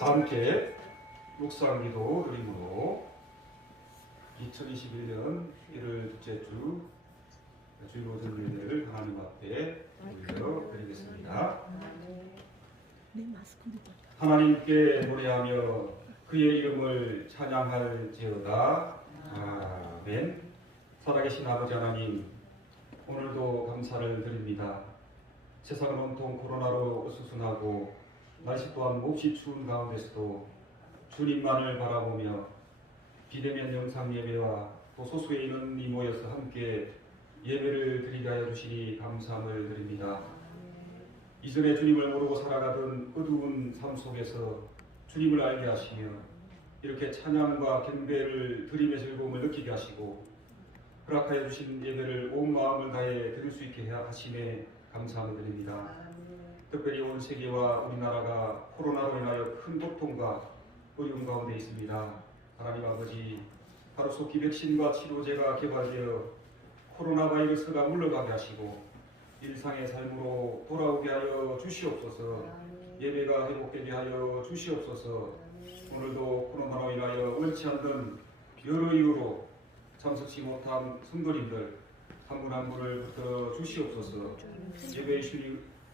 함께 묵상기도 드림으로 2021년 1월 둘째 주 주일 오전 예배를 하나님 앞에 올려드리겠습니다. 하나님께 노래하며 그의 이름을 찬양할지어다. 아멘. 살아계신 아버지 하나님, 오늘도 감사를 드립니다. 세상은 온통 코로나로 어수선하고 날씨 또한 몹시 추운 가운데서도 주님만을 바라보며 비대면 영상 예배와 또 소수에 있는 이 모여서 함께 예배를 드리게 하여 주시니 감사함을 드립니다. 이전에 주님을 모르고 살아가던 어두운 삶 속에서 주님을 알게 하시며 이렇게 찬양과 경배를 드림의 즐거움을 느끼게 하시고 허락하여 주신 예배를 온 마음을 다해 드릴 수 있게 하심에 감사함을 드립니다. 특별히 온 세계와 우리나라가 코로나로 인하여 큰 고통과 어려움 가운데 있습니다. 하나님 아버지, 하루속히 백신과 치료제가 개발되어 코로나 바이러스가 물러가게 하시고 일상의 삶으로 돌아오게 하여 주시옵소서. 예배가 회복되게 하여 주시옵소서. 오늘도 코로나로 인하여 원치 않는 여러 이유로 참석치 못한 성도님들 한 분 한 분을 붙들어 주시옵소서. 예배의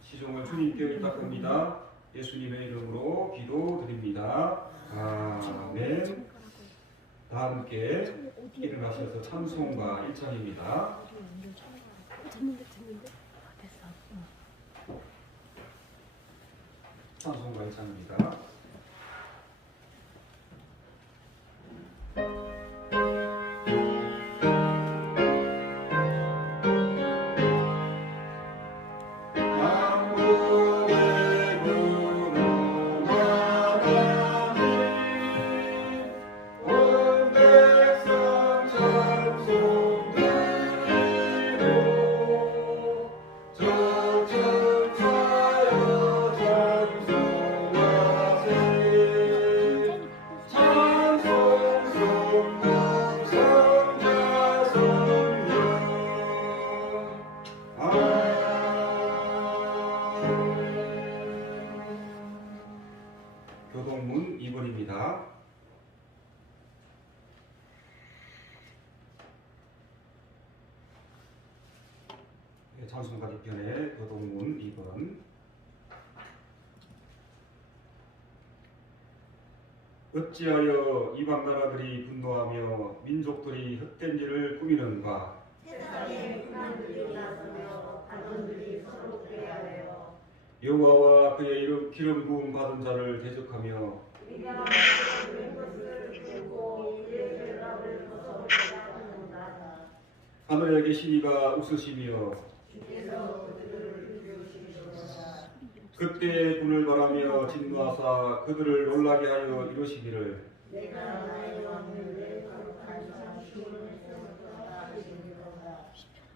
시종을 주님께 의탁합니다. 예수님의 이름으로 기도드립니다. 아멘. 다 함께 일어나셔서 찬송가 1찬입니다. 찬송가 1찬입니다. 교동문 2번입니다. 찬송가 뒤편에 교동문 2번. 어찌하여 이방 나라들이 분노하며 민족들이 헛된 일을 꾸미는가? 세상에 불만들이 나서며 반론들이 서로 꾀하여 여호와와 그의 이름 기름 부음 받은 자를 대적하며 우리가 된 것을 깨고 그의 결박을 벗어버리라 하는다. 하늘에 계신 이가 웃으시며 주께서 그들을 비우시리로다. 그때의 분을 바라며 진노하사 그들을 놀라게 하여 이루시기를 내가 나의 왕을 내 거룩한 장수를 세웠다 하시리로다.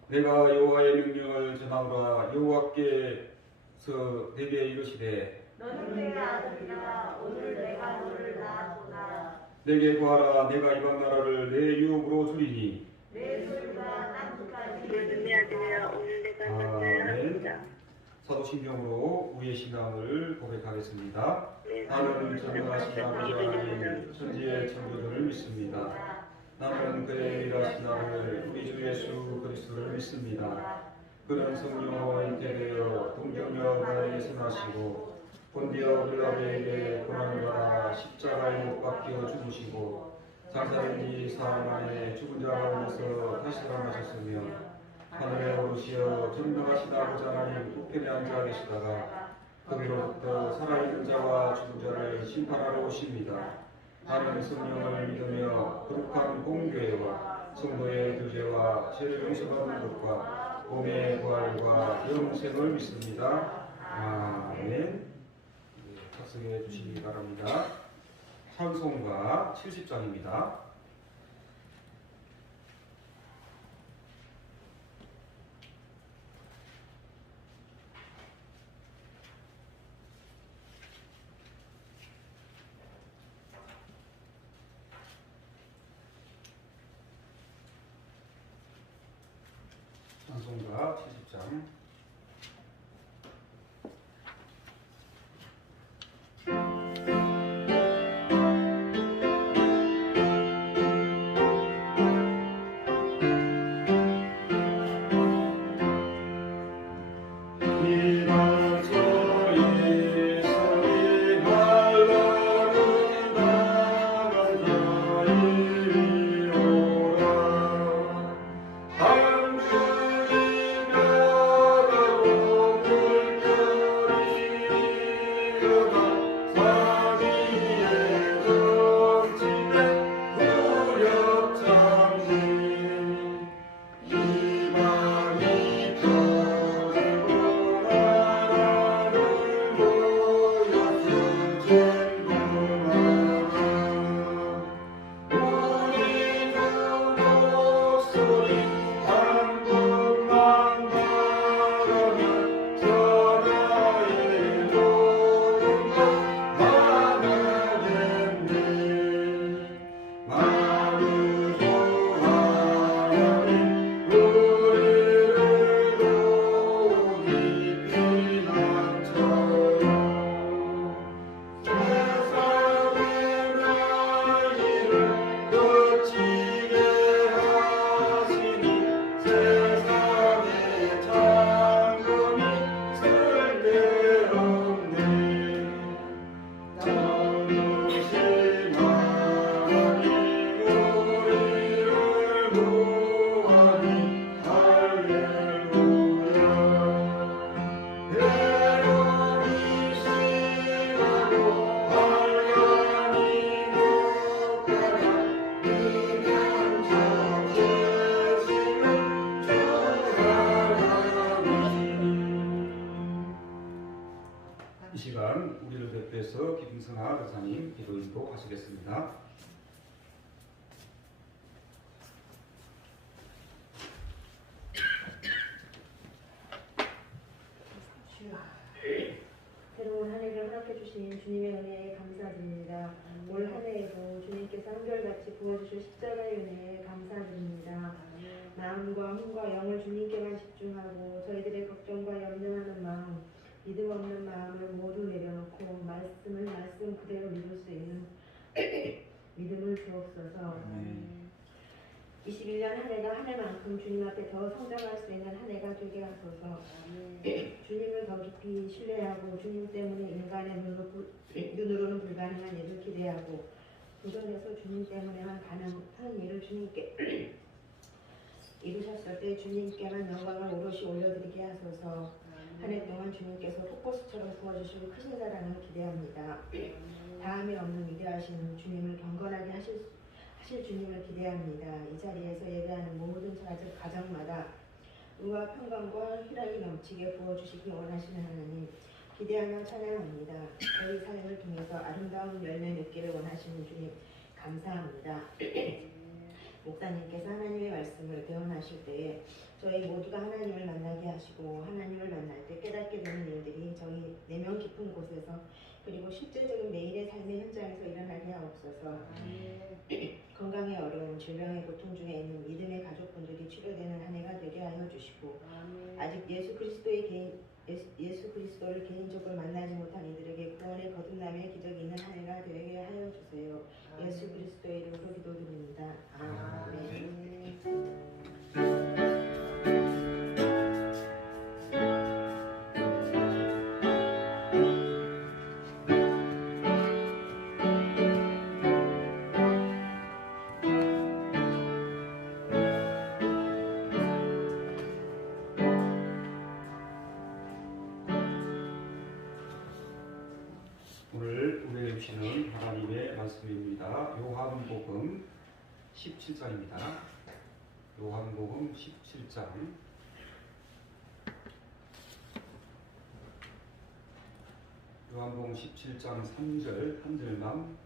내가 여호와의 명령을 전하노라. 여호와께서 내게 이르시되 너는 내 아들이라. 오늘 내가 너를 낳았구나. 내게 구하라. 내가 이방 나라를 내 유혹으로 주리니. 내 소유가 땅끝까지 너는 내 아들이라. 오늘 내가 너를 낳았구나. 사도신경으로 우리의 신앙을 고백하겠습니다. 나는 전능하신 아버지 하나님 천지의 창조주를 믿습니다. 나는 그의 일하신 아들 우리 주 예수 그리스도를 믿습니다. 그는 성령으로 잉태되어 동정녀 나에게 생하시고 본디오 빌라도에게 고난을 받아 십자가에 못 박혀 죽으시고 장사된 지 사흘 만에 죽은 자 가운데서 다시 살아나셨으며 하늘에 오르시어 전능하신 아버지 하나님 우편에 앉아 계시다가 거기로부터 살아있는 자와 죽은 자를 심판하러 오십니다. 나는 성령을 믿으며 거룩한 공교회와 성도의 교제와 죄를 용서받는 것과 몸의 부활과 영생을 믿습니다. 아멘. 탑승해 주시기 바랍니다. 찬송가 70장입니다. 찬송가 70장. 하시겠습니다. 새로운 한 해를 허락해 주신 주님의 은혜에 감사드립니다. 올 한 해에도 주님께서 한결같이 부어주실 십자가의 은혜에 감사드립니다. 마음과 힘과 영을 주님께만 집중하고 저희들의 걱정과 염려하는 마음, 믿음 없는 마음을 모두 내려놓고 말씀을 말씀 그대로 믿을 수 있는 믿음을 주옵소서. 21년 한 해가 한 해만큼 주님 앞에 더 성장할 수 있는 한 해가 되게 하소서. 주님을 더 깊이 신뢰하고 주님 때문에 인간의 눈으로는 불가능한 일을 기대하고 도전해서 주님 때문에만 가능한 일을 주님께 이루셨을 때 주님께만 영광을 오롯이 올려드리게 하소서. 한 해 동안 주님께서 폭포수처럼 부어주실 크신 사랑을 기대합니다. 다음에 없는 위대하신 주님을 경건하게 하실 주님을 기대합니다. 이 자리에서 예배하는 모든 가정마다 의와 평강과 희락이 넘치게 부어주시기 원하시는 하나님 기대하며 찬양합니다. 저희 삶을 통해서 아름다운 열매 맺기를 원하시는 주님 감사합니다. 목사님께서 하나님의 말씀을 대언하실 때에 저희 모두가 하나님을 만나게 하시고 하나님을 만날 때 깨닫게 되는 일들이 저희 내면 깊은 곳에서 그리고 실제적인 매일의 삶의 현장에서 일어나게 하옵소서. 건강에 어려운 질병의 고통 중에 있는 믿음의 가족분들이 치료되는 한 해가 되게 하여 주시고 아직 예수 그리스도를 개인적으로 만나지 못한 이들에게 구원의 거듭남의 기적이 있는 한 해가 되게 하여 주세요. 예수 그리스도의 이름으로 기도드립니다. 아멘. 오늘 우리에게 주시는 하나님의 말씀입니다. 요한복음 17장입니다. 요한복음 17장 요한복음 17장 3절 한 절만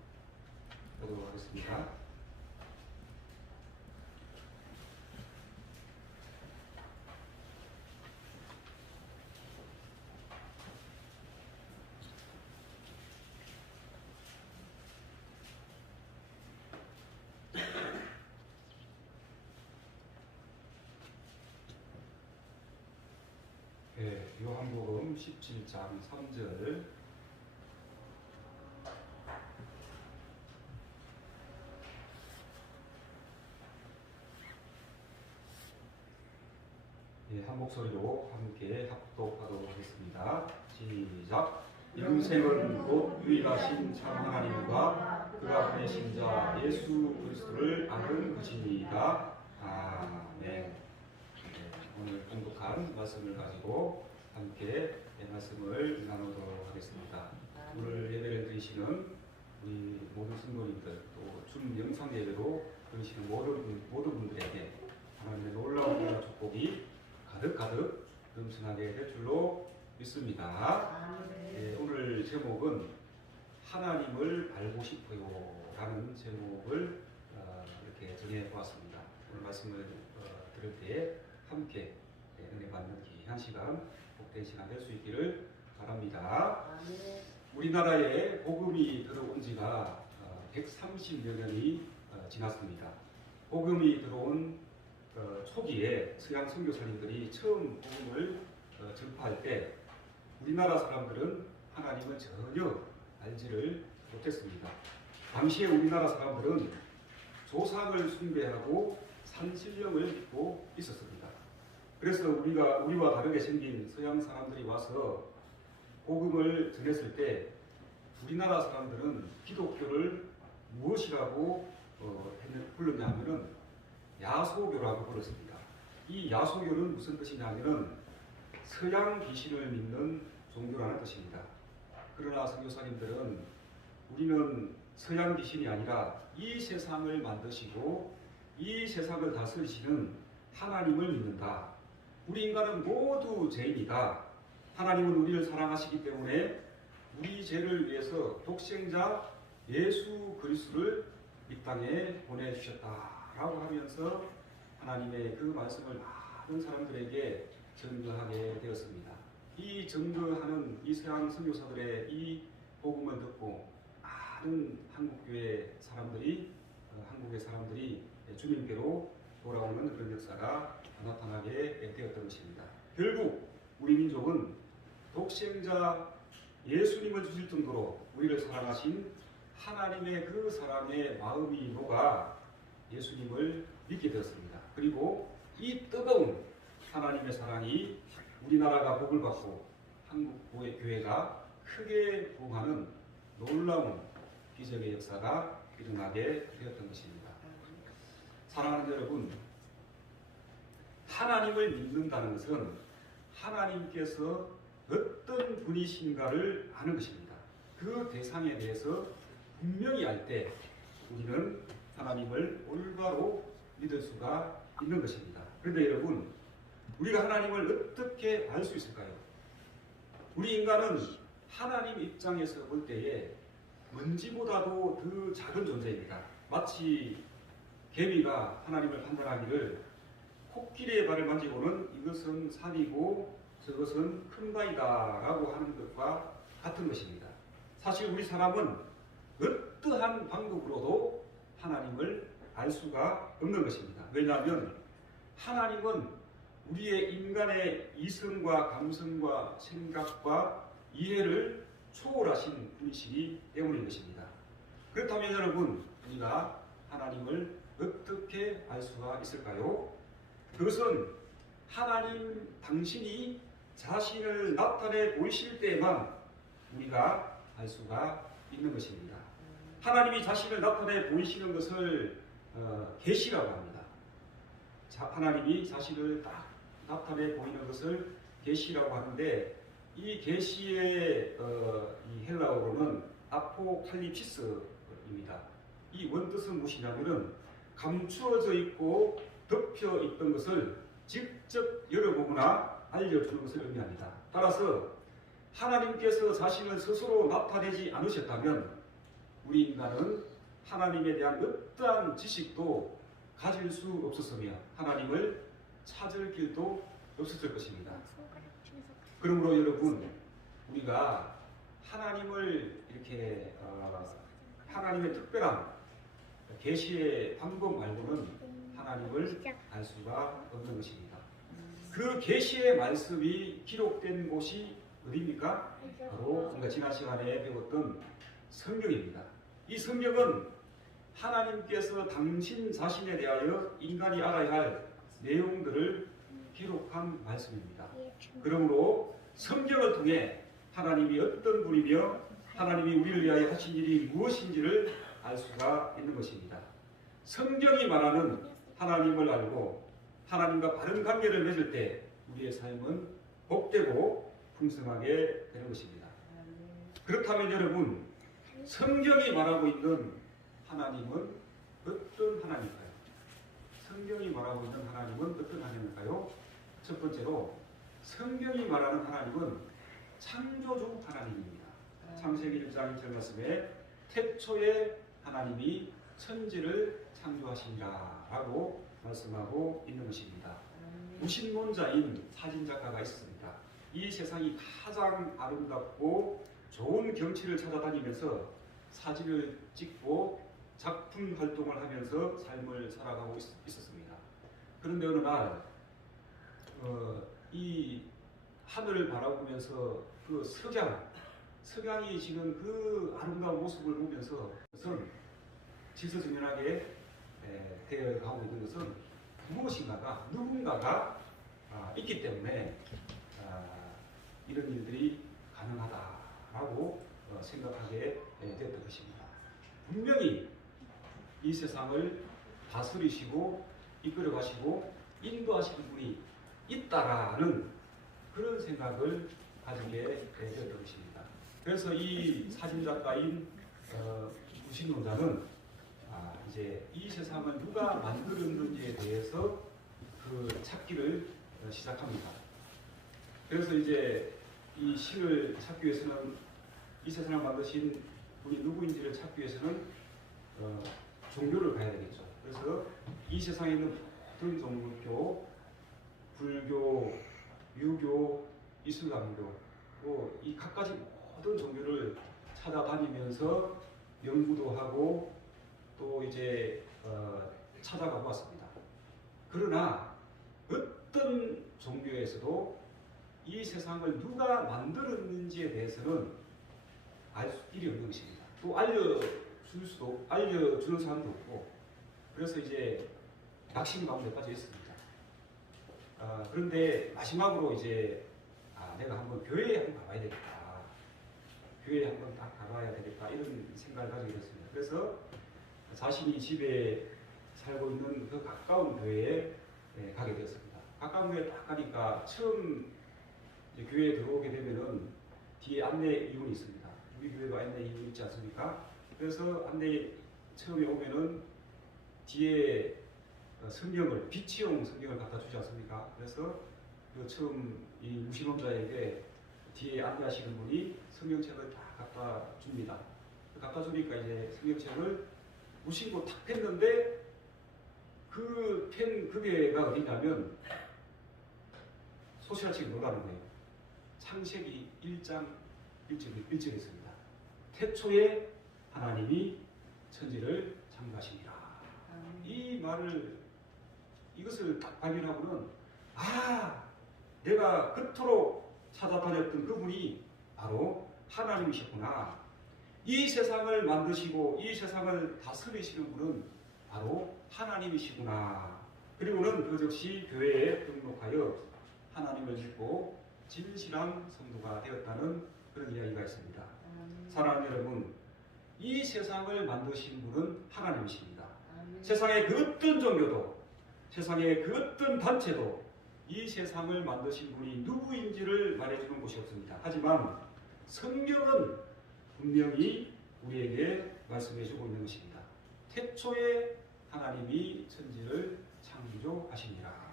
보도록 하겠습니다. 요한복음 17장 3절 한 목소리로 함께 합독하도록 하겠습니다. 시작. 이름생은 곧 유일하신 참 하나님과 그가 보내신 자 예수 그리스도를 아는 것입니다. 아멘. 오늘 공독한 말씀을 가지고 함께 말씀을 나누도록 하겠습니다. 오늘 예배를 드리시는 우리 모든 성도님들 또 줌 영상 예배로 드리시는 모든 분들에게 하나님의 놀라운 축복이 가득 넘쳐나게 될 줄로 믿습니다. 오늘 제목은 하나님을 알고 싶어요 라는 제목을 이렇게 정해보았습니다. 오늘 말씀을 들을 때에 함께 은혜 받는 귀한 시간, 복된 시간 될 수 있기를 바랍니다. 우리나라에 복음이 들어온 지가 130여 년이 지났습니다. 복음이 들어온 초기에 서양 선교사님들이 처음 복음을 전파할 때 우리나라 사람들은 하나님을 전혀 알지를 못했습니다. 당시에 우리나라 사람들은 조상을 숭배하고 산신령을 믿고 있었습니다. 그래서 우리와 다르게 생긴 서양 사람들이 와서 복음을 전했을 때 우리나라 사람들은 기독교를 무엇이라고 불렀냐 하면은 야소교라고 불렀습니다. 이 야소교는 무슨 뜻이냐면은 서양 귀신을 믿는 종교라는 뜻입니다. 그러나 선교사님들은 우리는 서양 귀신이 아니라 이 세상을 만드시고 이 세상을 다스리시는 하나님을 믿는다. 우리 인간은 모두 죄인이다. 하나님은 우리를 사랑하시기 때문에 우리 죄를 위해서 독생자 예수 그리스도를 이 땅에 보내주셨다라고 하면서 하나님의 그 말씀을 많은 사람들에게 전도하게 되었습니다. 이 전도하는 이 서양 선교사들의 이 복음을 듣고 많은 한국교회 사람들이 한국의 사람들이 주님께로 돌아오는 그런 역사가 나타나게 되었던 것입니다. 결국 우리 민족은 독생자 예수님을 주실 정도로 우리를 사랑하신 하나님의 그 사랑의 마음이 녹아 예수님을 믿게 되었습니다. 그리고 이 뜨거운 하나님의 사랑이 우리나라가 복을 받고 한국 교회가 크게 부흥하는 놀라운 기적의 역사가 일어나게 되었던 것입니다. 사랑하는 여러분, 하나님을 믿는다는 것은 하나님께서 어떤 분이신가를 아는 것입니다. 그 대상에 대해서 분명히 알 때 우리는 하나님을 올바로 믿을 수가 있는 것입니다. 그런데 여러분, 우리가 하나님을 어떻게 알 수 있을까요? 우리 인간은 하나님 입장에서 볼 때에 먼지보다도 더 작은 존재입니다. 마치 개미가 하나님을 판단하기를 코끼리의 발을 만지고는 이것은 산이고 저것은 큰 바위다 라고 하는 것과 같은 것입니다. 사실 우리 사람은 어떠한 방법으로도 하나님을 알 수가 없는 것입니다. 왜냐하면 하나님은 우리의 인간의 이성과 감성과 생각과 이해를 초월하신 분이시기 때문인 것입니다. 그렇다면 여러분, 우리가 하나님을 어떻게 알 수가 있을까요? 그것은 하나님 당신이 자신을 나타내 보이실 때만 우리가 알 수가 있는 것입니다. 하나님이 자신을 나타내 보이시는 것을 계시라고 합니다. 하나님이 자신을 딱 나타내 보이는 것을 계시라고 하는데, 이 계시의 이 헬라어로는 아포칼립시스입니다. 이 원뜻은 무엇이냐면은 감추어져 있고 덮여 있던 것을 직접 열어보거나 알려주는 것을 의미합니다. 따라서 하나님께서 자신을 스스로 나타내지 않으셨다면 우리 인간은 하나님에 대한 어떠한 지식도 가질 수 없었으며 하나님을 찾을 길도 없었을 것입니다. 그러므로 여러분, 우리가 하나님을 이렇게 하나님의 특별한 계시의 방법 말고는 하나님을 알 수가 없는 것입니다. 그 계시의 말씀이 기록된 곳이 어디입니까? 바로 우리가 지난 시간에 배웠던 성경입니다. 이 성경은 하나님께서 당신 자신에 대하여 인간이 알아야 할 내용들을 기록한 말씀입니다. 그러므로 성경을 통해 하나님이 어떤 분이며 하나님이 우리를 위하여 하신 일이 무엇인지를 알 수가 있는 것입니다. 성경이 말하는 하나님을 알고 하나님과 바른 관계를 맺을 때 우리의 삶은 복되고 풍성하게 되는 것입니다. 그렇다면 여러분, 성경이 말하고 있는 하나님은 어떤 하나님일까요? 성경이 말하고 있는 하나님은 어떤 하나님일까요? 첫 번째로 성경이 말하는 하나님은 창조주 하나님입니다. 창세기 1장 1절 말씀에 태초에 하나님이 천지를 창조하시니라 라고 말씀하고 있는 것입니다. 무신론자인 사진작가가 있습니다. 이 세상이 가장 아름답고 좋은 경치를 찾아다니면서 사진을 찍고 작품 활동을 하면서 삶을 살아가고 있었습니다. 그런데 어느 날 이 하늘을 바라보면서 그 석양이 지금 그 아름다운 모습을 보면서 지서정연하게 되어 가고 있는 것은 무엇인가가 누군가가 있기 때문에 이런 일들이 가능하다라고 생각하게 됐던 것입니다. 분명히 이 세상을 다스리시고 이끌어 가시고 인도하시는 분이 있다라는 그런 생각을 가지게 되었던 것입니다. 그래서 이 사진작가인 무신론자는 이제 이 세상을 누가 만들었는지에 대해서 그 찾기를 시작합니다. 그래서 이제 이 신을 찾기 위해서는 이 세상을 만드신 우리 누구인지를 찾기 위해서는 종교를 가야 되겠죠. 그래서 이 세상에 있는 모든 종교, 불교, 유교, 이슬람교, 이 갖가지 모든 종교를 찾아다니면서 연구도 하고 또 이제 찾아가고 왔습니다. 그러나 어떤 종교에서도 이 세상을 누가 만들었는지에 대해서는 알 길이 없는 것입니다. 또 알려주는 사람도 없고, 그래서 이제 낙심 가운데 빠져 있습니다. 그런데 마지막으로 이제 내가 한번 교회에 한번 가봐야 되겠다. 교회에 한번 딱 가봐야 되겠다. 이런 생각을 가지게 됐습니다. 그래서 자신이 집에 살고 있는 그 가까운 교회에 가게 되었습니다. 가까운 교회에 딱 가니까 처음 이제 교회에 들어오게 되면은 뒤에 안내 이문이 있습니다. 우리 교회도 안내 이문 있지 않습니까? 그래서 안내 처음에 오면은 뒤에 성경을, 비치용 성경을 갖다 주지 않습니까? 그래서 그 처음 이 무신론자에게 뒤에 안내하시는 분이 성경책을 다 갖다 줍니다. 갖다 주니까 이제 성경책을 무심코 탁 폈는데 그 펜 그게가 어디냐면 소시아책이 뭐라는 거예요. 창세기 1장 1절에 있습니다. 태초에 하나님이 천지를 창조하시니라. 이 말을, 이것을 딱 발견하고는 내가 그토록 찾아다녔던 그분이 바로 하나님이셨구나. 이 세상을 만드시고 이 세상을 다스리시는 분은 바로 하나님이시구나. 그리고는 그 즉시 교회에 등록하여 하나님을 믿고 진실한 성도가 되었다는 그런 이야기가 있습니다. 사랑하는 여러분, 이 세상을 만드신 분은 하나님이십니다. 세상의 그 어떤 종교도, 세상의 그 어떤 단체도 이 세상을 만드신 분이 누구인지를 말해주는 곳이 없습니다. 하지만 성경은 분명히 우리에게 말씀해주고 있는 것입니다. 태초에 하나님이 천지를 창조하시니라.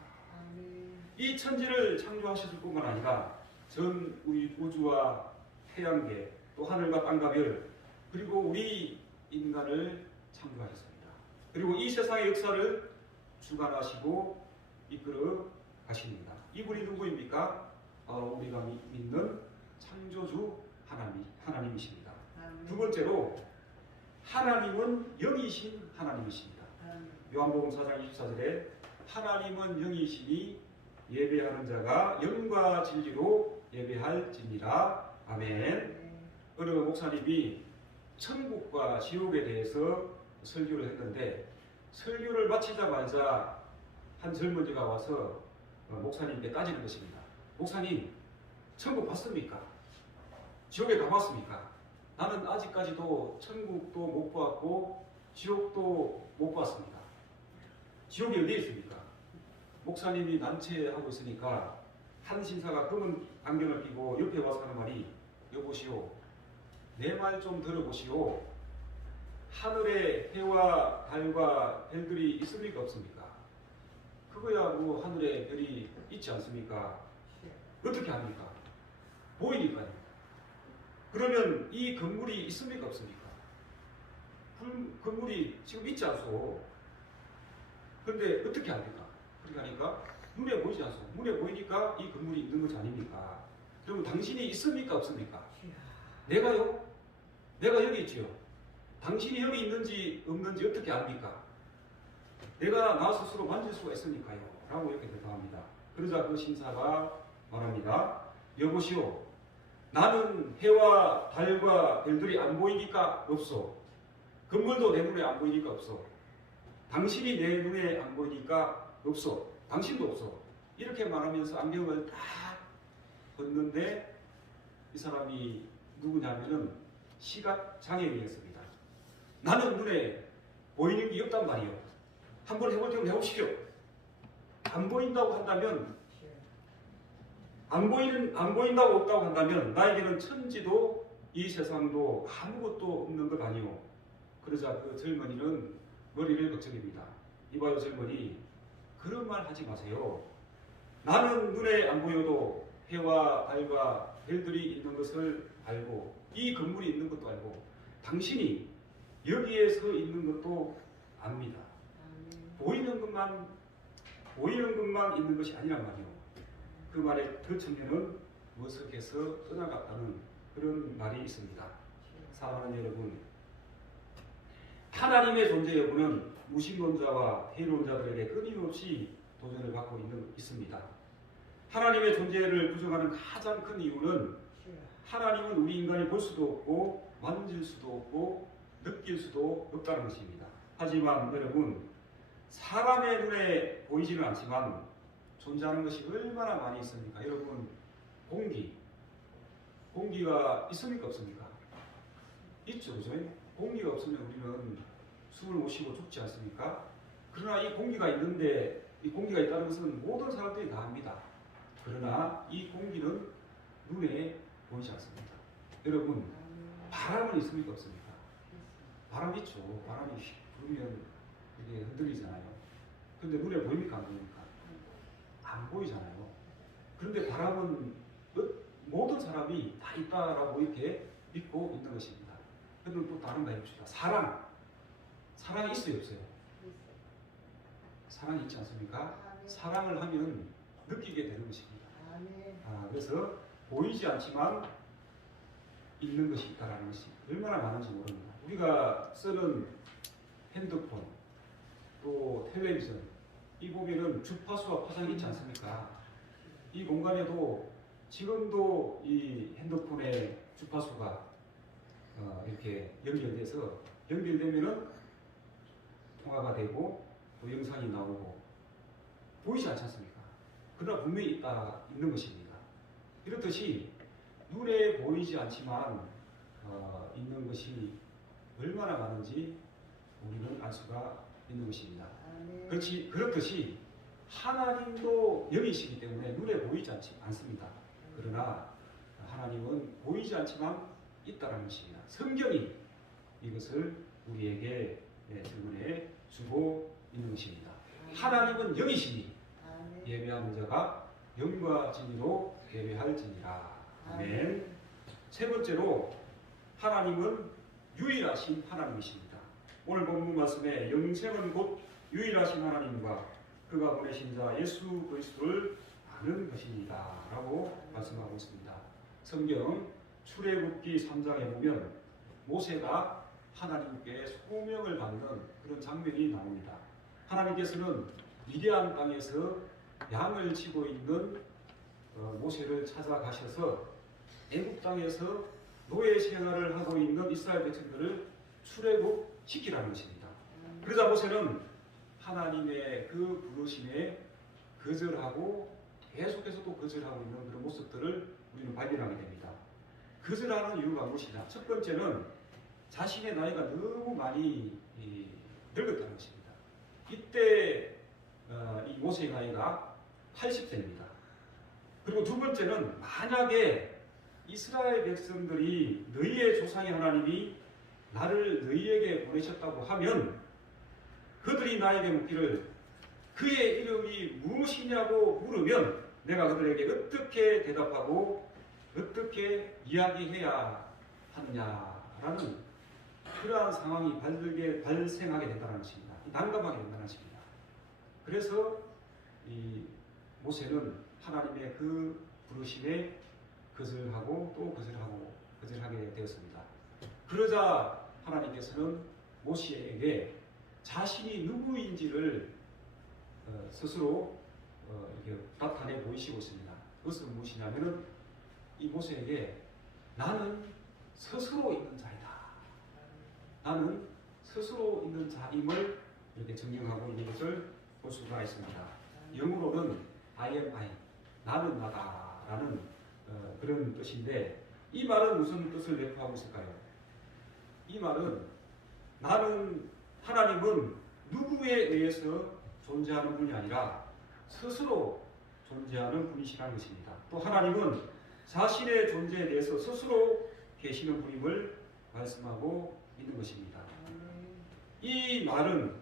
이 천지를 창조하셨을 뿐만 아니라 전 우리 우주와 태양계, 또 하늘과 땅과 별, 그리고 우리 인간을 창조하셨습니다. 그리고 이 세상의 역사를 주관하시고 이끌어 가십니다. 이분이 누구입니까? 우리가 믿는 창조주 하나님이십니다. 두 번째로 하나님은 영이신 하나님이십니다. 요한복음 4장 24절에 하나님은 영이시니 예배하는 자가 영과 진리로 예배할지니라. 아멘. 어느 목사님이 천국과 지옥에 대해서 설교를 했는데, 설교를 마치자마자 한 젊은이가 와서 목사님께 따지는 것입니다. 목사님, 천국 봤습니까? 지옥에 가봤습니까? 나는 아직까지도 천국도 못 봤고 지옥도 못 봤습니다. 지옥이 어디에 있습니까? 목사님이 난처하고 있으니까 한 신사가 검은 안경을 끼고 옆에 와서 하는 말이, 여보시오, 내 말 좀 들어보시오. 하늘에 해와 달과 별들이 있습니까 없습니까? 그거야 뭐 하늘에 별이 있지 않습니까? 어떻게 합니까? 보이니까요. 그러면 이 건물이 있습니까 없습니까? 건물이 지금 있지 않소. 그런데 어떻게 합니까? 그렇게 하니까 눈에 보이지 않소. 눈에 보이니까 이 건물이 있는 것이 아닙니까? 그러면 당신이 있습니까 없습니까? 내가요? 내가 여기 있지요. 당신이 여기 있는지 없는지 어떻게 압니까? 내가 나 스스로 만질 수가 있으니까요. 라고 이렇게 대답합니다. 그러자 그 신사가 말합니다. 여보시오, 나는 해와 달과 별들이 안 보이니까 없어. 건물도 내 눈에 안 보이니까 없어. 당신이 내 눈에 안 보이니까 없어. 당신도 없어. 이렇게 말하면서 안경을 딱 벗는데, 이 사람이 누구냐면은 시각장애인이었습니다. 나는 눈에 보이는 게 없단 말이요. 한번 해볼 테면 해보시죠. 안 보인다고 한다면, 안 보인다고 없다고 한다면 나에게는 천지도 이 세상도 아무것도 없는 것 아니오. 그러자 그 젊은이는 머리를 걱정입니다. 이봐요 젊은이, 그런 말 하지 마세요. 나는 눈에 안 보여도 해와 달과 별들이 있는 것을 알고 이 건물이 있는 것도 알고 당신이 여기에 서 있는 것도 압니다. 보이는 것만 있는 것이 아니란 말이요. 그 말의 그 측면은 머쓱해서 떠나갔다는 그런 말이 있습니다. 사랑하는 여러분, 하나님의 존재 여부는 무신론자와 회의론자들에게 끊임없이 도전을 받고 있습니다. 하나님의 존재를 부정하는 가장 큰 이유는 하나님은 우리 인간이 볼 수도 없고 만질 수도 없고 느낄 수도 없다는 것입니다. 하지만 여러분, 사람의 눈에 보이지는 않지만 존재하는 것이 얼마나 많이 있습니까? 여러분, 공기가 있습니까? 없습니까? 있죠. 그죠? 공기가 없으면 우리는 숨을 못 쉬고 죽지 않습니까? 그러나 이 공기가 있는데, 이 공기가 있다는 것은 모든 사람들이 다 압니다. 그러나 이 공기는 눈에 보이지 않습니다. 여러분, 바람은 있습니까? 없습니까? 바람 있죠. 바람이 휙 불으면 이게 흔들리잖아요. 근데 눈에 보입니까? 안 보입니까? 안 보이잖아요. 그런데 바람은 모든 사람이 다 있다라고 이렇게 믿고 있는 것입니다. 그런데 또 다른 거 해봅시다. 사랑이 있어요, 없어요? 사랑이 있지 않습니까? 사랑을 하면 느끼게 되는 것입니다. 그래서 보이지 않지만 있는 것이 있다는 것이 얼마나 많은지 모릅니다. 우리가 쓰는 핸드폰, 또 텔레비전, 이 보면은 주파수와 파장이 있지 않습니까? 이 공간에도 지금도 이 핸드폰의 주파수가 이렇게 연결되면은 통화가 되고 또 영상이 나오고 보이지 않지 않습니까? 그러나 분명히 있는 것입니다. 이렇듯이 눈에 보이지 않지만 있는 것이 얼마나 많은지 우리는 알 수가 있는 것입니다. 그렇듯이 하나님도 영이시기 때문에 눈에 보이지 않습니다. 그러나 하나님은 보이지 않지만 있다는 것입니다. 성경이 이것을 우리에게 질문해 주고 있는 것입니다. 하나님은 영이시니 예배하는 자가 영과 진리로 예배할지니라. 아멘. 세 번째로 하나님은 유일하신 하나님이십니다. 오늘 본문 말씀에 영생은 곧 유일하신 하나님과 그가 보내신 자 예수 그리스도를 아는 것입니다 라고 말씀하고 있습니다. 성경 출애굽기 3장에 보면 모세가 하나님께 소명을 받는 그런 장면이 나옵니다. 하나님께서는 미디안 땅에서 양을 치고 있는 모세를 찾아가셔서 애굽 땅에서 노예 생활을 하고 있는 이스라엘 백성들을 출애굽시키라는 것입니다. 그러자 모세는 하나님의 그 부르심에 거절하고 계속해서 또 거절하고 있는 그런 모습들을 우리는 발견하게 됩니다. 거절하는 이유가 무엇이냐? 첫 번째는 자신의 나이가 너무 많이 늙었다는 것입니다. 이때 이 모세의 나이가 80세입니다. 그리고 두 번째는 만약에 이스라엘 백성들이 너희의 조상의 하나님이 나를 너희에게 보내셨다고 하면 그들이 나에게 묻기를 그의 이름이 무엇이냐고 물으면 내가 그들에게 어떻게 대답하고 어떻게 이야기해야 하느냐라는 그러한 상황이 발생하게 된다는 것입니다. 난감하게 된다는 것입니다. 그래서 이 모세는 하나님의 그 부르심에 거절하고 또 거절하게 되었습니다. 그러자 하나님께서는 모세에게 자신이 누구인지를 스스로 이렇게 나타내 보이시고 있습니다. 그것은 무엇이냐면은 이 모세에게 나는 스스로 있는 자이다. 나는 스스로 있는 자임을 이렇게 증명하고 있는 것을 볼 수가 있습니다. 영어로는 I am I, 나는 나다라는 그런 뜻인데 이 말은 무슨 뜻을 내포하고 있을까요? 이 말은 하나님은 누구에 의해서 존재하는 분이 아니라 스스로 존재하는 분이시라는 것입니다. 또 하나님은 자신의 존재에 대해서 스스로 계시는 분임을 말씀하고 있는 것입니다. 이 말은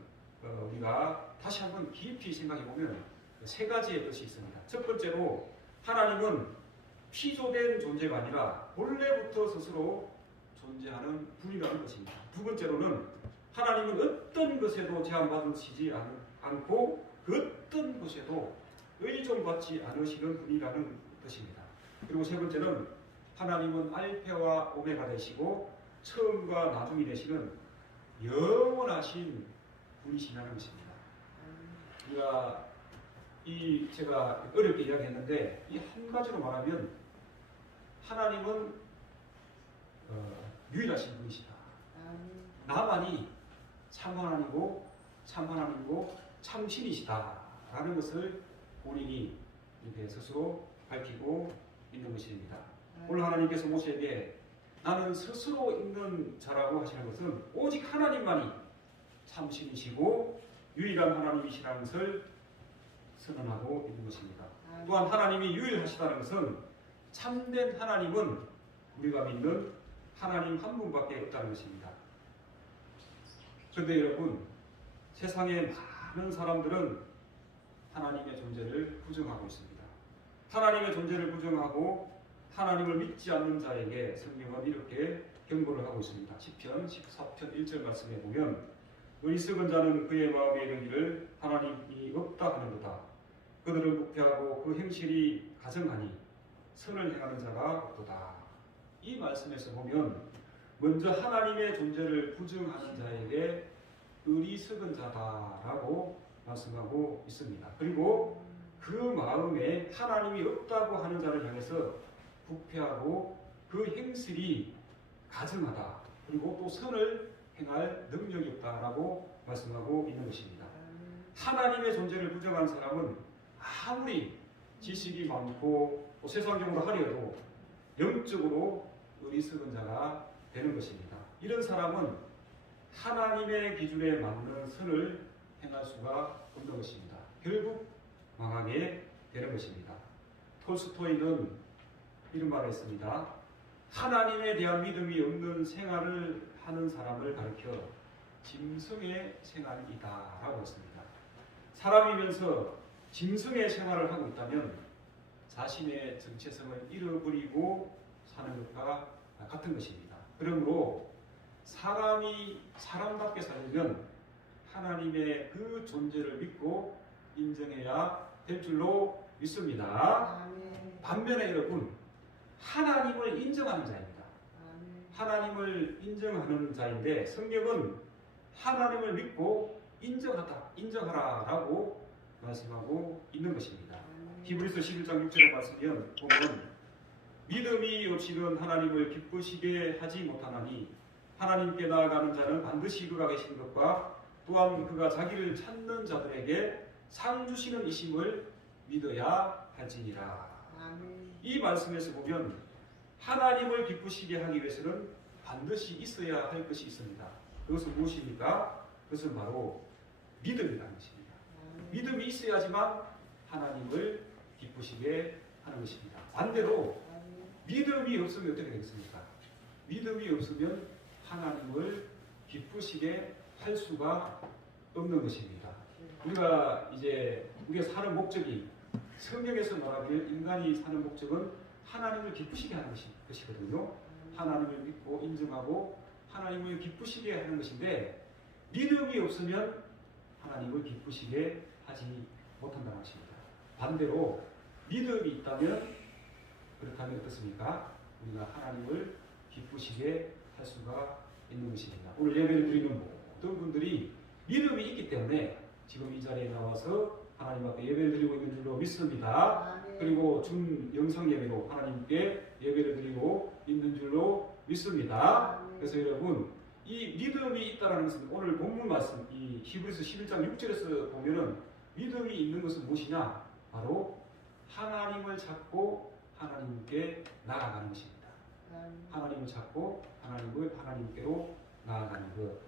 우리가 다시 한번 깊이 생각해 보면 세 가지의 뜻이 있습니다. 첫 번째로 하나님은 피조된 존재가 아니라 본래부터 스스로 존재하는 분이라는 것입니다. 두 번째로는 하나님은 어떤 것에도 제한받으시지 않고 그 어떤 것에도 의존받지 않으시는 분이라는 것입니다. 그리고 세 번째는 하나님은 알파와 오메가 되시고 처음과 나중이 되시는 영원하신 분이시라는 것입니다. 제가 어렵게 이야기했는데 이 한 가지로 말하면 하나님은 유일하신 분이시다. 나만이 참 하나님이고 참신이시다라는 것을 본인이 이렇게 스스로 밝히고 있는 것입니다. 오늘 하나님께서 모세에게 나는 스스로 있는 자라고 하시는 것은 오직 하나님만이 참신이시고 유일한 하나님이시라는 것을 선언하고 있는 것입니다. 또한 하나님이 유일하시다는 것은 참된 하나님은 우리가 믿는 하나님 한 분밖에 없다는 것입니다. 그런데 여러분, 세상의 많은 사람들은 하나님의 존재를 부정하고 있습니다. 하나님의 존재를 부정하고 하나님을 믿지 않는 자에게 성경은 이렇게 경고를 하고 있습니다. 시편 14편 1절 말씀에 보면 어리석은 자는 그의 마음에 이르기를 하나님이 없다 하는도다. 그들은 부패하고 그 행실이 가증하니 선을 행하는 자가 없도다. 이 말씀에서 보면 먼저 하나님의 존재를 부정하는 자에게 어리석은 자다라고 말씀하고 있습니다. 그리고 그 마음에 하나님이 없다고 하는 자를 향해서 부패하고 그 행실이 가증하다. 그리고 또 선을 행할 능력이 없다라고 말씀하고 있는 것입니다. 하나님의 존재를 부정하는 사람은 아무리 지식이 많고 또 세상적으로 하려도 영적으로 어리석은 자가 되는 것입니다. 이런 사람은 하나님의 기준에 맞는 선을 행할 수가 없는 것입니다. 결국 망하게 되는 것입니다. 톨스토이는 이런 말을 했습니다. 하나님에 대한 믿음이 없는 생활을 하는 사람을 가리켜 짐승의 생활이다 라고 했습니다. 사람이면서 짐승의 생활을 하고 있다면 자신의 정체성을 잃어버리고 사는 것과 같은 것입니다. 그러므로 사람이 사람답게 살려면 하나님의 그 존재를 믿고 인정해야 될 줄로 믿습니다. 반면에 여러분, 하나님을 인정하는 자입니다. 하나님을 인정하는 자인데 성경은 하나님을 믿고 인정하라라고 말씀하고 있는 것입니다. 히브리서 11장 6절에 말씀하면 보면 믿음이 없이는 하나님을 기쁘시게 하지 못하나니 하나님께 나아가는 자는 반드시 그가 계신 것과 또한 그가 자기를 찾는 자들에게 상 주시는 이심을 믿어야 할지니라. 이 말씀에서 보면 하나님을 기쁘시게 하기 위해서는 반드시 있어야 할 것이 있습니다. 그것은 무엇입니까? 그것은 바로 믿음이라는 것입니다. 믿음이 있어야지만 하나님을 기쁘시게 하는 것입니다. 반대로 믿음이 없으면 어떻게 되겠습니까? 믿음이 없으면 하나님을 기쁘시게 할 수가 없는 것입니다. 우리가 사는 목적이 성경에서 말하길 인간이 사는 목적은 하나님을 기쁘시게 하는 것이거든요. 하나님을 믿고 인정하고 하나님을 기쁘시게 하는 것인데 믿음이 없으면 하나님을 기쁘시게 하지 못한다는 것입니다. 반대로 믿음이 있다면 그렇다면 어떻습니까? 우리가 하나님을 기쁘시게 할 수가 있는 것입니다. 오늘 예배를 드리는 모든 분들이 믿음이 있기 때문에 지금 이 자리에 나와서 하나님 앞에 예배를 드리고 있는 줄로 믿습니다. 그리고 준 영상 예배로 하나님께 예배를 드리고 있는 줄로 믿습니다. 그래서 여러분, 이 믿음이 있다는 것은 오늘 본문 말씀 이 히브리서 11장 6절에서 보면은 믿음이 있는 것은 무엇이냐? 바로 하나님을 찾고 하나님께 나아가는 것입니다. 하나님을 찾고 하나님께로 나아가는 것.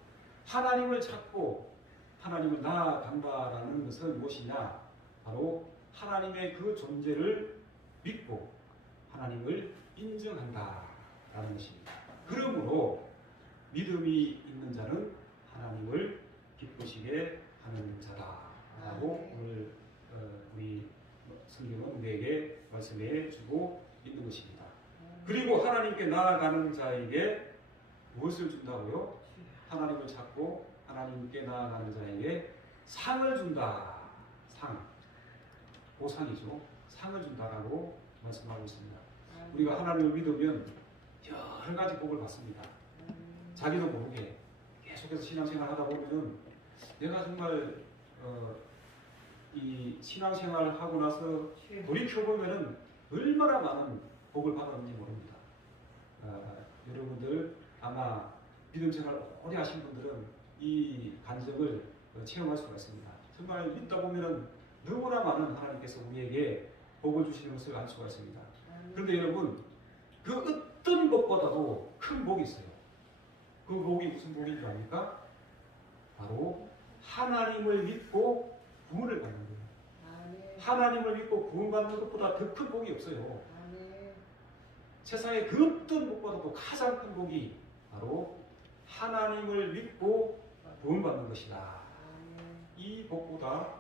하나님을 찾고 하나님을 나아간다라는 것은 무엇이냐? 바로 하나님의 그 존재를 믿고 하나님을 인정한다라는 것입니다. 그러므로 믿음이 있는 자는 하나님을 기쁘시게 하는 자다라고 오늘 우리 성경은 우리에게 말씀해 주고 있는 것입니다. 그리고 하나님께 나아가는 자에게 무엇을 준다고요? 하나님을 찾고 하나님께 나아가는 자에게 상을 준다. 상. 보상이죠. 상을 준다라고 말씀하고 있습니다. 우리가 하나님을 믿으면 여러 가지 복을 받습니다. 자기도 모르게 계속해서 신앙생활 하다 보면은 내가 정말 이 신앙생활 하고 나서 돌이켜 보면은 얼마나 많은 복을 받았는지 모릅니다. 여러분들 아마 믿음 생활 오래 하신 분들은 이 간증을 체험할 수가 있습니다. 정말 믿다 보면은 너무나 많은 하나님께서 우리에게 복을 주시는 것을 알 수가 있습니다. 그런데 여러분, 그 어떤 복보다도 큰 복이 있어요. 그 복이 무슨 복인 줄 아닙니까? 바로 하나님을 믿고 구원을 받는 거예요. 하나님을 믿고 구원받는 것보다 더 큰 복이 없어요. 세상에 그 어떤 복보다도 가장 큰 복이 바로 하나님을 믿고 구원받는 것이다. 이 복보다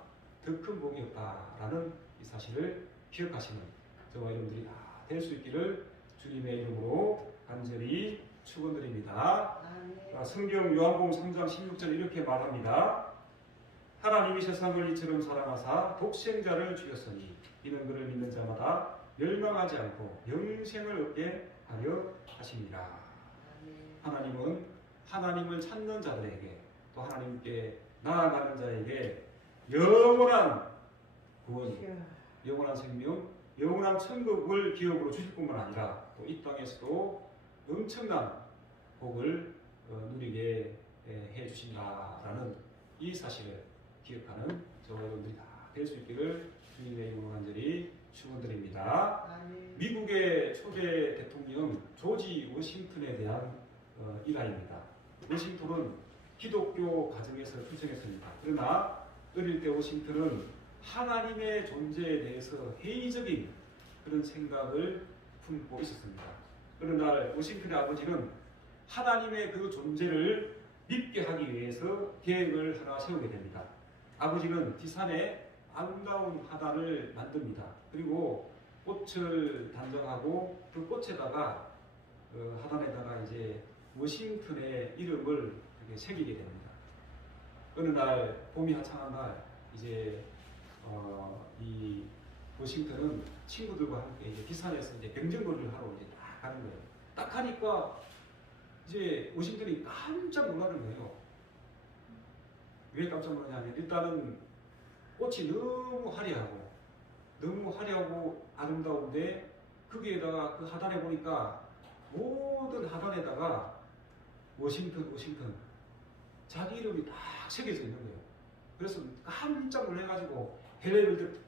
더 큰 복이 없다라는 이 사실을 기억하시는 저와 여러분들이 다 될 수 있기를 주님의 이름으로 간절히 축원드립니다. 성경 요한복음 3장 16절 이렇게 말합니다. 하나님이 세상을 이처럼 사랑하사 독생자를 주셨으니 이는 그를 믿는 자마다 멸망하지 않고 영생을 얻게 하려 하십니다. 하나님은 하나님을 찾는 자들에게 또 하나님께 나아가는 자에게 영원한 구원, 영원한 생명, 영원한 천국을 기업으로 주실 뿐만 아니라 또 이 땅에서도 엄청난 복을 누리게 해 주신다라는 이 사실을 기억하는 저와 여러분들이 다 될 수 있기를 주님의 이름으로 간절히 축원드립니다. 미국의 초대 대통령 조지 워싱턴에 대한 일화입니다. 워싱턴은 기독교 가정에서 출생했습니다. 그러나 어릴 때 워싱턴은 하나님의 존재에 대해서 회의적인 그런 생각을 품고 있었습니다. 어느 날 워싱턴의 아버지는 하나님의 그 존재를 믿게 하기 위해서 계획을 하나 세우게 됩니다. 아버지는 뒷산에 아름다운 하단을 만듭니다. 그리고 꽃을 단장하고 그 꽃에다가 하단에다가 이제 워싱턴의 이름을 이렇게 새기게 됩니다. 어느 날 봄이 한창한 날 이제 이 워싱턴은 친구들과 함께 이제 뒷산에서 이제 병정놀이를 하러 이제 딱 가는 거예요. 딱 하니까 이제 워싱턴이 깜짝 놀라는 거예요. 왜 깜짝 놀라냐면 일단은 꽃이 너무 화려하고 아름다운데 거기에다가 그 하단에 보니까 모든 하단에다가 워싱턴 자기 이름이 딱 새겨져 있는 거예요. 그래서 깜짝 놀래가지고 헬레를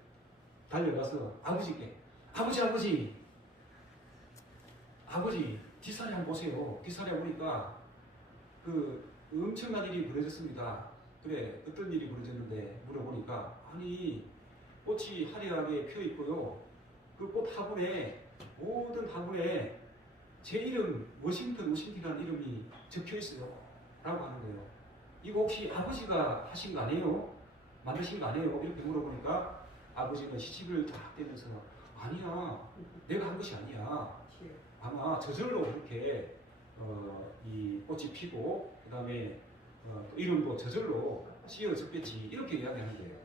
달려가서 아버지께 아버지 뒷산에 한번 보세요. 뒷산에 보니까 그 엄청난 일이 벌어졌습니다. 그래 어떤 일이 벌어졌는데 물어보니까 아니 꽃이 화려하게 펴 있고요. 그 꽃 화분에 모든 화분에 제 이름 워싱턴이라는 이름이 적혀 있어요. 라고 하는 거예요. 이거 혹시 아버지가 하신 거 아니에요? 만드신 거 아니에요? 이렇게 물어보니까 아버지는 시집을 딱 떼면서 아니야, 내가 한 것이 아니야. 아마 저절로 이렇게 이 꽃이 피고 그 다음에 이름도 저절로 씌어졌겠지 이렇게 이야기하는 거예요.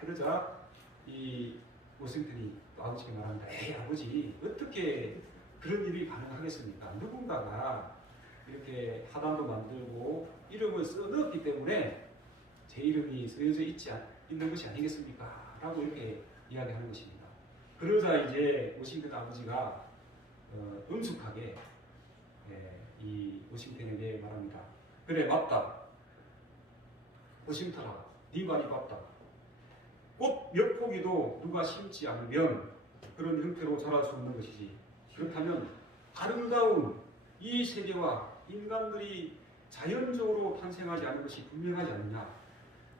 그러자 이 워싱턴이 또 아버지께 말합니다. 에이 아버지 어떻게 그런 일이 가능하겠습니까? 누군가가 이렇게 하단도 만들고 이름을 써넣었기 때문에 제 이름이 쓰여져 있는 것이 아니겠습니까? 라고 이렇게 이야기하는 것입니다. 그러자 이제 워싱턴 아버지가 엄숙하게 이 워싱턴에게 말합니다. 그래 맞다. 워싱턴아 네 말이 맞다. 꽃 몇 포기도 누가 심지 않으면 그런 형태로 자랄 수 없는 것이지. 그렇다면 아름다운 이 세계와 인간들이 자연적으로 탄생하지 않은 것이 분명하지 않느냐.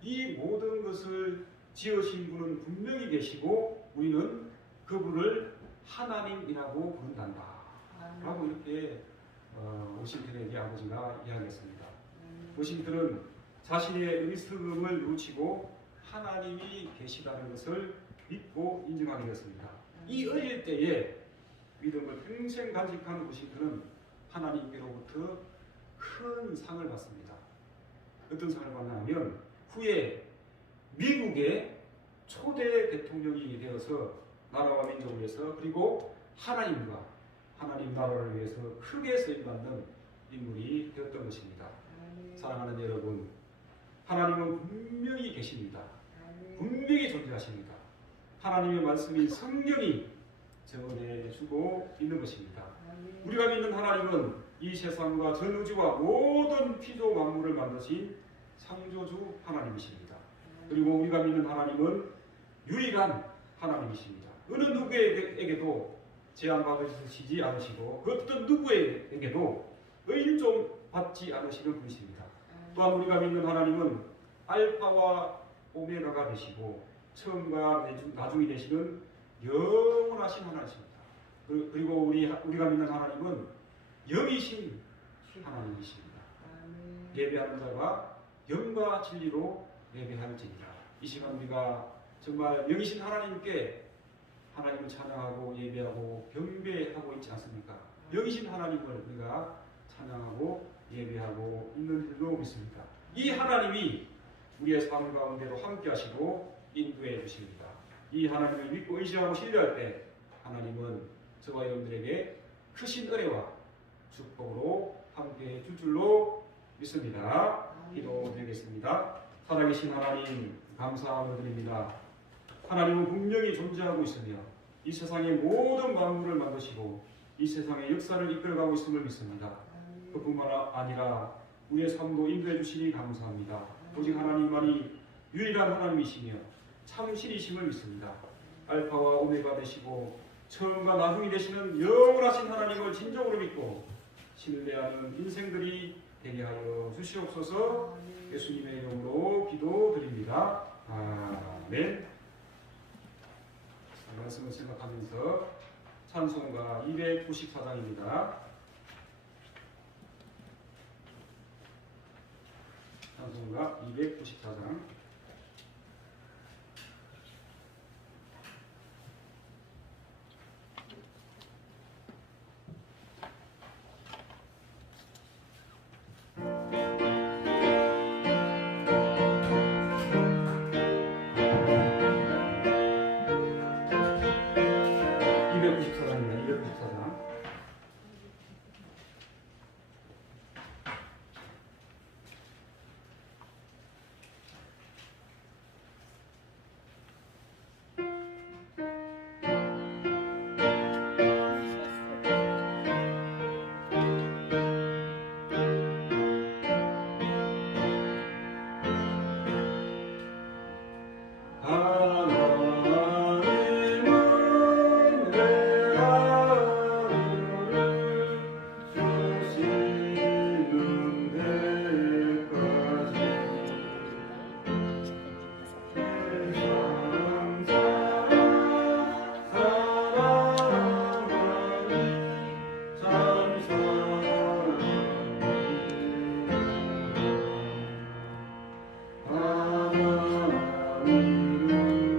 이 모든 것을 지으신 분은 분명히 계시고 우리는 그분을 하나님이라고 부른단다. 라고 이렇게 워싱턴에게 아버지가 이야기했습니다. 워싱턴은 자신의 의스름을 뉘우치고 하나님이 계시다는 것을 믿고 인정하게 되었습니다. 이 어릴 때에 믿음을 평생 간직한 워싱턴은 하나님께로부터 큰 상을 받습니다. 어떤 상을 받냐면 후에 미국의 초대 대통령이 되어서 나라와 민족을 위해서 그리고 하나님과 하나님 나라를 위해서 크게 쓰임받는 인물이 되었던 것입니다. 사랑하는 여러분, 하나님은 분명히 계십니다. 분명히 존재하십니다. 하나님의 말씀인 성령이 전해주고 있는 것입니다. 우리가 믿는 하나님은 이 세상과 전 우주와 모든 피조 만물을 만드신 창조주 하나님이십니다. 그리고 우리가 믿는 하나님은 유일한 하나님이십니다. 어느 누구에게도 제한받으시지 않으시고 그 어떤 누구에게도 의인 좀 받지 않으시는 분이십니다. 또한 우리가 믿는 하나님은 알파와 오메가가 되시고 처음과 나중이 되시는 영원하신 하나님이십니다. 그리고 우리가 믿는 하나님은 영이신 하나님이십니다. 예배하는 자가 영과 진리로 예배할지니라. 이 시간 우리가 정말 영이신 하나님께 하나님을 찬양하고 예배하고 경배하고 있지 않습니까? 영이신 하나님을 우리가 찬양하고 예배하고 있는 줄로 믿습니다. 이 하나님이 우리의 삶 가운데로 함께 하시고 인도해 주십니다. 이 하나님을 믿고 의지하고 신뢰할 때 하나님은 저와 여러분들에게 크신 은혜와 축복으로 함께 줄 줄로 믿습니다. 기도드리겠습니다. 살아계신 하나님 감사함을 드립니다. 하나님은 분명히 존재하고 있으며 이 세상의 모든 만물을 만드시고 이 세상의 역사를 이끌어가고 있음을 믿습니다. 그뿐만 아니라 우리의 삶도 인도해 주시니 감사합니다. 오직 하나님만이 유일한 하나님이시며 참신이심을 믿습니다. 알파와 오메가 되시고 처음과 나중이 되시는 영원하신 하나님을 진정으로 믿고 신뢰하는 인생들이 되게 하여 주시옵소서. 예수님의 이름으로 기도드립니다. 아멘. 말씀을 생각하면서 찬송가 294장입니다. 찬송가 294장. 하나님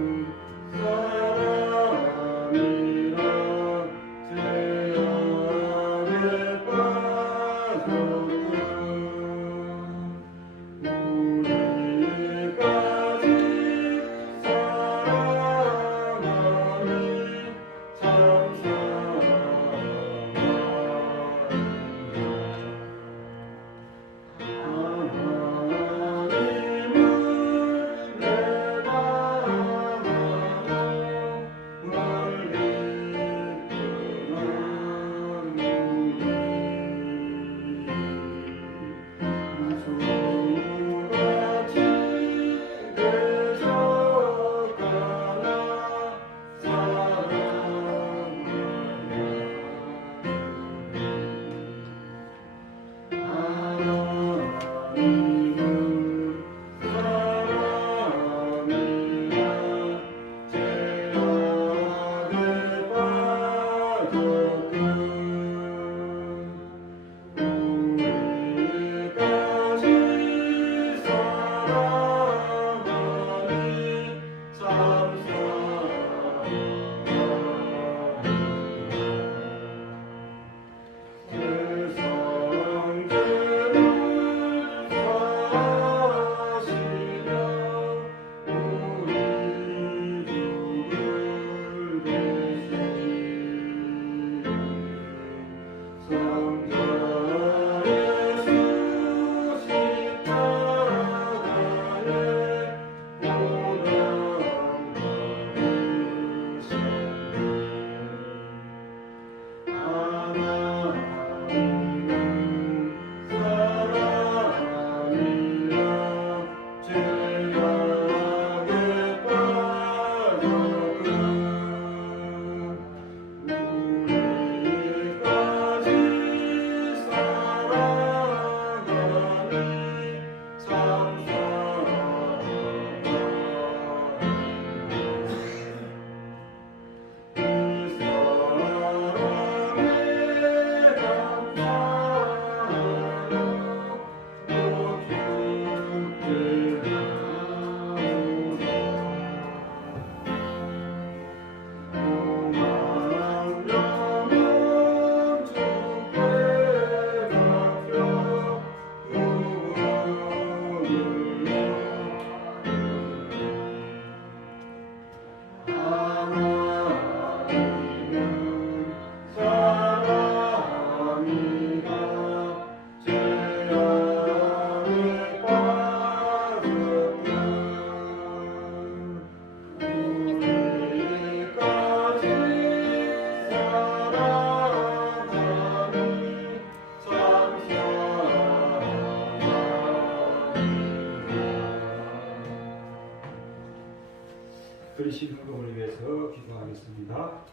들으신 헌금을 위해서 기도하겠습니다.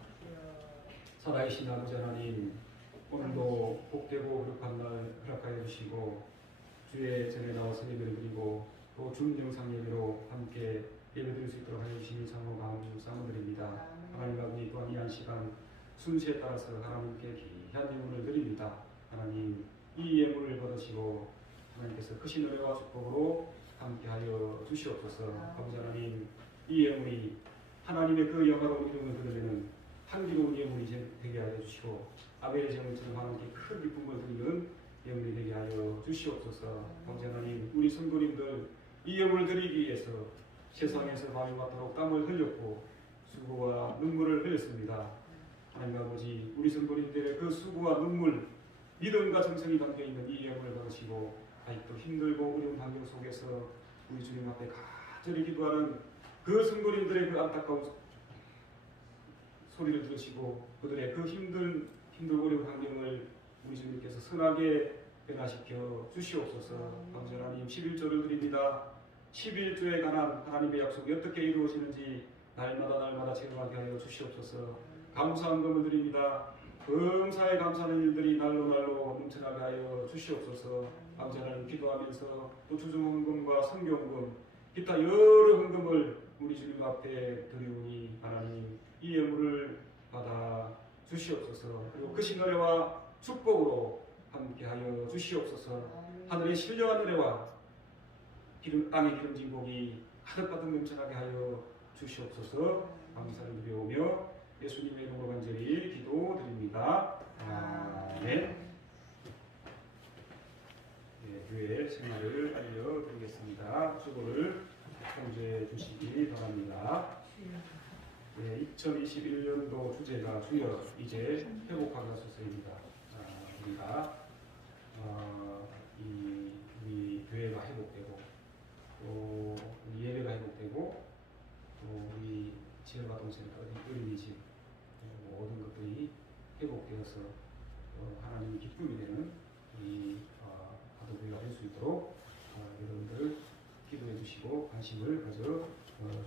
살아계신 아버지 하나님, 오늘도 복되고 거룩한 날 허락하여 주시고 주의 전에 나와서 예배를 드리고 또 중영상 예배로 함께 예배드릴 수 있도록 하여 주시니 참으로 감사드립니다. 하나님 아버지, 또한 이 한 시간 순서에 따라서 하나님께 귀한 예물을 드립니다. 하나님, 이 예물을 받으시고 하나님께서 크신 은혜와 축복으로 함께하여 주시옵소서. 아버지 하나님, 이 예물이 하나님의 그 영화로운 이름을 드리는 향기로운 예물이 되게 하여 주시고 아벨의 제물처럼 하나님께 큰 기쁨을 드리는 예물이 되게 하여 주시옵소서. 아버지 하나님, 우리 성도님들 이 예물을 드리기 위해서 세상에서 밤이 맞도록 땀을 흘렸고 수고와 눈물을 흘렸습니다. 하나님 아버지, 우리 성도님들의 그 수고와 눈물, 믿음과 정성이 담겨있는 이 예물을 받으시고 아직도 힘들고 어려운 환경 속에서 우리 주님 앞에 간절히 기도하는 그 성도님들의 그 안타까운 소리를 들으시고 그들의 그 힘들고 어려운 환경을 우리 주님께서 선하게 변화시켜 주시옵소서. 아버지 하나님, 11조를 드립니다. 11조에 관한 하나님의 약속이 어떻게 이루어지는지 날마다 체험하게 하여 주시옵소서. 감사한 금을 드립니다. 범사에 감사하는 일들이 날로 넘쳐나게 하여 주시옵소서. 아버지 하나님, 기도하면서 또 주중헌금과 성경헌금 기타 여러 헌금을 우리 주님 앞에 드리오니 하나님, 이 예물을 받아 주시옵소서. 그리고 그 신은혜와 축복으로 함께하여 주시옵소서. 하늘의 신령한 은혜와 땅의 기름진 복이 가득가득 넘쳐나게 하여 주시옵소서. 감사를 드리오며 예수님의 이름으로 간절히 기도드립니다. 아멘. 교회 생활을 알려드리겠습니다. 주보를 참조해 주시기 바랍니다. 2021년도 주제가 주여 이제 회복하소서입니다. 우리가 우리 교회가 회복되고 또 우리 예배가 회복되고 또 우리 지역아동센터 어린이집 모든 것들이 회복되어서 하나님의 기쁨이 되는 이 아동교회가 될 수 있도록 여러분들 기도해 주시고 관심을 가져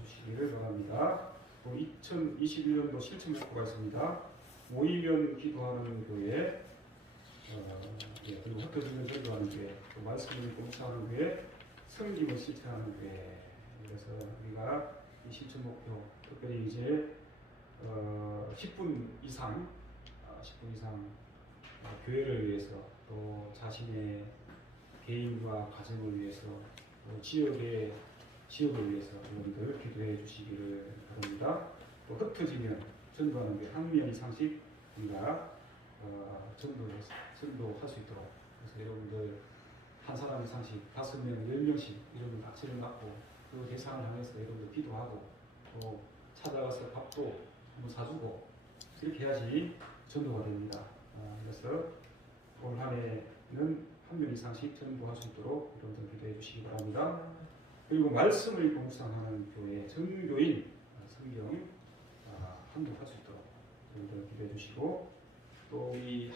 주시기를 바랍니다. 2021년도 실천 목표가 있습니다. 모이면 기도하는 교회, 그리고 흩어지면 전도하는 교회, 또 말씀을 공부하는 교회, 섬김을 실천하는 교회. 그래서 우리가 이 실천 목표, 특별히 이제 10분 이상 교회를 위해서 또 자신의 개인과 가정을 위해서 또 지역을 위해서 여러분들 기도해 주시기를 바랍니다. 또 흩어지면 전도하는 게 한 명 이상씩 우리가 전도할 수 있도록, 그래서 여러분들 한 사람 이상씩 5명, 10명씩 이런 박치를 맞고 그 대상을 향해서 여러분들 기도하고 또 찾아가서 밥도 한번 사주고 이렇게 해야지 전도가 됩니다. 그래서 올 한 해는 한 명 이상씩 전도할 수 있도록 여러분들 기도해 주시기 바랍니다. 그리고 말씀을 읽고 묵상하는 교회, 전교인 성경 한독할 수 있도록 여러분들 기도해 주시고, 또 이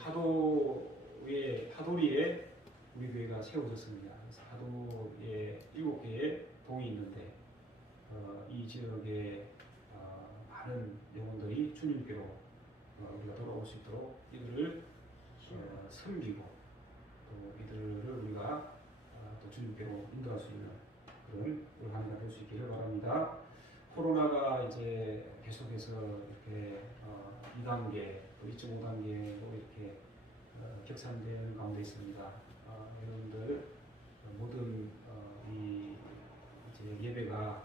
하도리에 우리 교회가 세워졌습니다. 그래서 하도에 7개의 동이 있는데 이 지역에 많은 영혼들이 주님께로 우리가 돌아올 수 있도록 이들을 섬기고 또 이들을 우리가 또 주님께로 인도할 수 있는 그런 한 해가 될 수 있기를 바랍니다. 코로나가 이제 계속해서 이렇게 2단계 또 2.5단계로 이렇게 격상되는 가운데 있습니다. 여러분들 모든 이 이제 예배가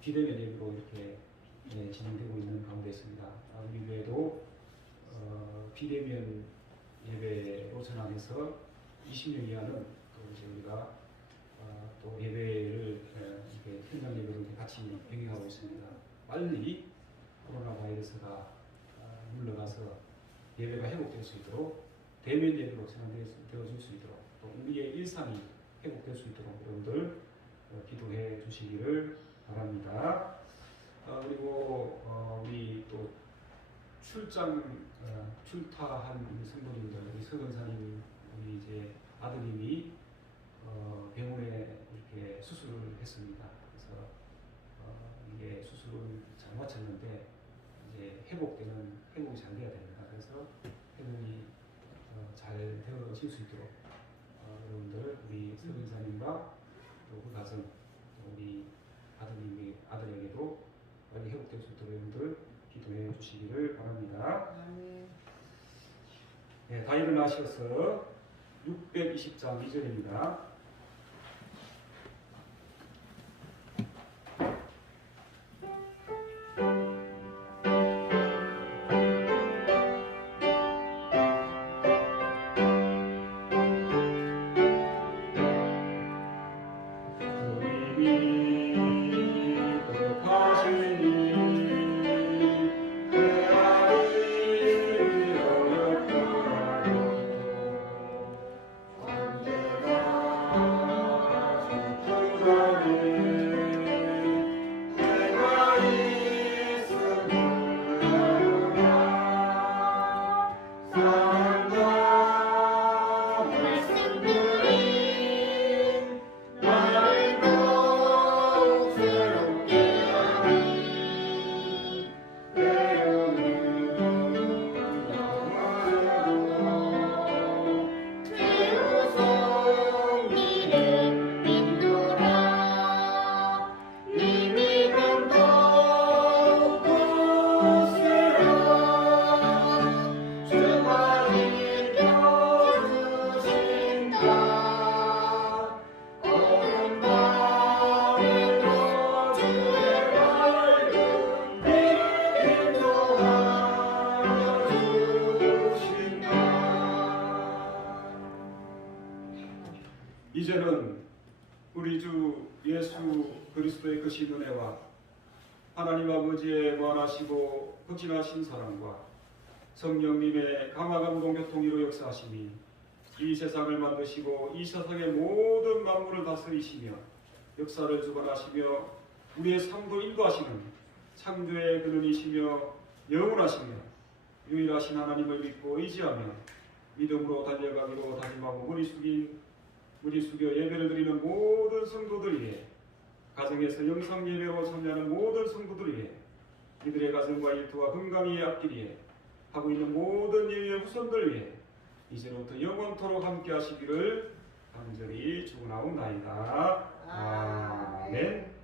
비대면 예배로 이렇게 진행되고 있는 가운데 있습니다. 우리 교회도 비대면 예배로 전환해서 20명 이하는 또 이제 우리가 또 예배를 이렇게 현장 예배를 같이 병행하고 있습니다. 빨리 코로나 바이러스가 물러가서 예배가 회복될 수 있도록 대면 예배로 전환되어질 수 있도록 또 우리의 일상이 회복될 수 있도록 여러분들 기도해 주시기를 바랍니다. 그리고 우리 또 출타한 우리 성도님들, 우리 서건사님, 우리 이제 아드님이 병원에 이렇게 수술을 했습니다. 그래서 이게 회복이 잘 돼야 됩니다. 그래서 회복이 잘 되어질 수 있도록 여러분들 우리 서빙사님과 또 그 가정 또 우리 아들에게도 빨리 회복될 수 있도록 여러분들 기도해 주시기를 바랍니다. 네, 다 일어나셔서 620장 2절입니다. 이제는 우리 주 예수 그리스도의 크신 은혜와 하나님 아버지의 무한하시고 극진하신 사랑과 성령님의 강화감동 교통이로 역사하시니 이 세상을 만드시고 이 세상의 모든 만물을 다스리시며 역사를 주관하시며 우리의 삶도 인도하시는 창조의 근원이시며 영원하시며 유일하신 하나님을 믿고 의지하며 믿음으로 달려가기로 다짐하고 무리 숙여 예배를 드리는 모든 성도들 위해 가정에서 영상 예배로 참여하는 모든 성도들 위해 이들의 가정과 일터와 건강히 앞길이에 하고 있는 모든 예의 후손들 위해 이제로부터 영원토록 함께 하시기를 간절히 축원하옵나이다. 아멘.